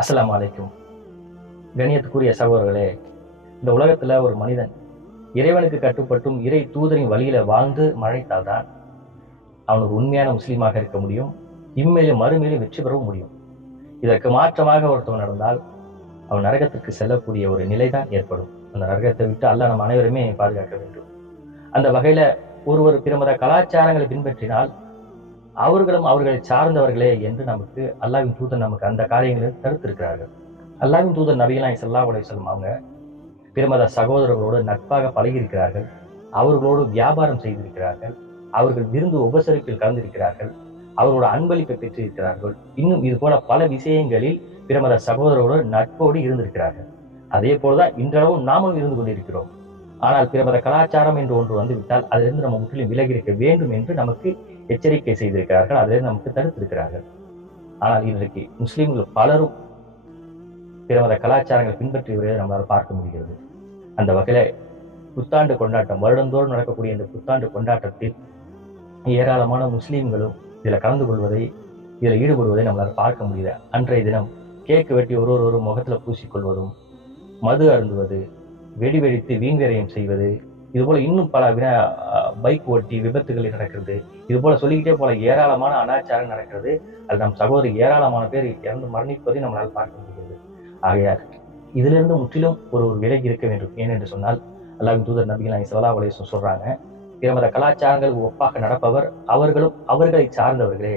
அஸ்ஸலாமு அலைக்கும். கண்ணியத்துக்குரிய சகோதரர்களே, இந்த உலகத்துல ஒரு மனிதன் இறைவனுக்கு கட்டுப்பட்டும் இறை தூதரின் வழியில வாழ்ந்து மரணித்தால்தான் அவனுக்கு உண்மையான முஸ்லீமாக இருக்க முடியும். இம்மையிலும் மறுமையிலும் வெற்றி பெறவும் முடியும். இதற்கு மாற்றமாக ஒருத்தவன் நடந்தால் அவன் நரகத்திற்கு செல்லக்கூடிய ஒரு நிலைதான் ஏற்படும். அந்த நரகத்தை விட்டு அல்லாஹ் நம் அனைவருமே பாதுகாக்க வேண்டும். அந்த வகையில ஒருவர் பிறமத கலாச்சாரங்களை பின்பற்றினால் அவர்களும் அவர்களை சார்ந்தவர்களே என்று நமக்கு அல்லாஹ்வின் தூதர் நமக்கு அந்த காரியங்களை தடுத்திருக்கிறார்கள். அல்லாஹ்வின் தூதர் நபிகளாய் ஸல்லல்லாஹு அலைஹி வஸல்லம் அவங்க பிறமத சகோதரர்களோடு நட்பாக பழகியிருக்கிறார்கள். அவர்களோடு வியாபாரம் செய்திருக்கிறார்கள். அவர்கள் விருந்து உபசரிப்பில் கலந்திருக்கிறார்கள். அவர்களோட அன்பளிப்பை பெற்றிருக்கிறார்கள். இன்னும் இது போல பல விஷயங்களில் பிறமத சகோதரர்களோடு நட்போடு இருந்திருக்கிறார்கள். அதே போலதான் இன்றளவும் நாமும் இருந்து கொண்டிருக்கிறோம். ஆனால் பிறமத கலாச்சாரம் என்று ஒன்று வந்துவிட்டால் அதிலிருந்து நம்ம முற்றிலும் விலகி இருக்க வேண்டும் என்று நமக்கு எச்சரிக்கை செய்திருக்கிறார்கள். அதிலிருந்து நமக்கு தடுத்திருக்கிறார்கள். ஆனால் இன்றைக்கு முஸ்லிம்கள் பலரும் பிறமத கலாச்சாரங்களை பின்பற்றி வருவதை நம்மளால் பார்க்க முடிகிறது. அந்த வகையில புத்தாண்டு கொண்டாட்டம், வருடந்தோறும் நடக்கக்கூடிய இந்த புத்தாண்டு கொண்டாட்டத்தில் ஏராளமான முஸ்லீம்களும் இதில் கலந்து கொள்வதை, இதில் ஈடுபடுவதை நம்மளால் பார்க்க முடியல. அன்றைய தினம் கேக்கு வெட்டி ஒரு முகத்தில் பூசிக்கொள்வதும், மது அருந்துவது, வெடி வெடித்து வீண் விரயம் செய்வது, இது போல இன்னும் பல பைக் ஓட்டி விபத்துகள் நடக்கிறது. இது போல சொல்லிக்கிட்டே போல ஏராளமான அனாச்சாரம் நடக்கிறது. அது நம் சகோதரி ஏராளமான பேர் இறந்து மரணிப்பதை நம்மளால் பார்க்க முடிகிறது. ஆகையால் இதிலிருந்து முற்றிலும் ஒரு விலகி இருக்க வேண்டும். ஏனென்று சொன்னால் அல்லாஹ்வின் தூதர் நபிகளாய் ஸல்லல்லாஹு அலைஹி வஸல்லம் சொல்றாங்க, பிறமத கலாச்சாரங்களுக்கு ஒப்பாக நடப்பவர் அவர்களும் அவர்களை சார்ந்தவர்களே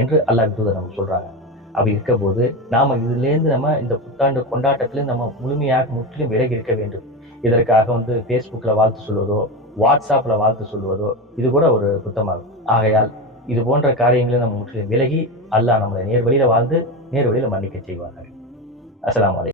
என்று அல்லாஹ்வின் தூதர் நம்ம சொல்றாங்க. அப்படி இருக்க போது நாம இதிலிருந்து நம்ம இந்த புத்தாண்டு கொண்டாட்டத்திலிருந்து நம்ம முழுமையாக முற்றிலும் விலகி இருக்க வேண்டும். இதற்காக ஃபேஸ்புக்ல வாழ்த்து சொல்வதோ, வாட்ஸ்அப்ல வாழ்த்து சொல்வதோ இது கூட ஒரு குத்தமாகும். ஆகையால் இது போன்ற காரியங்களை நம்ம முற்றிலும் விலகி அல்லாஹ் நம்மளை நேர்வழியில வாழ்ந்து நேர்வழியில மன்னிக்க செய்வார்கள். அஸ்ஸலாமு அலைக்கும்.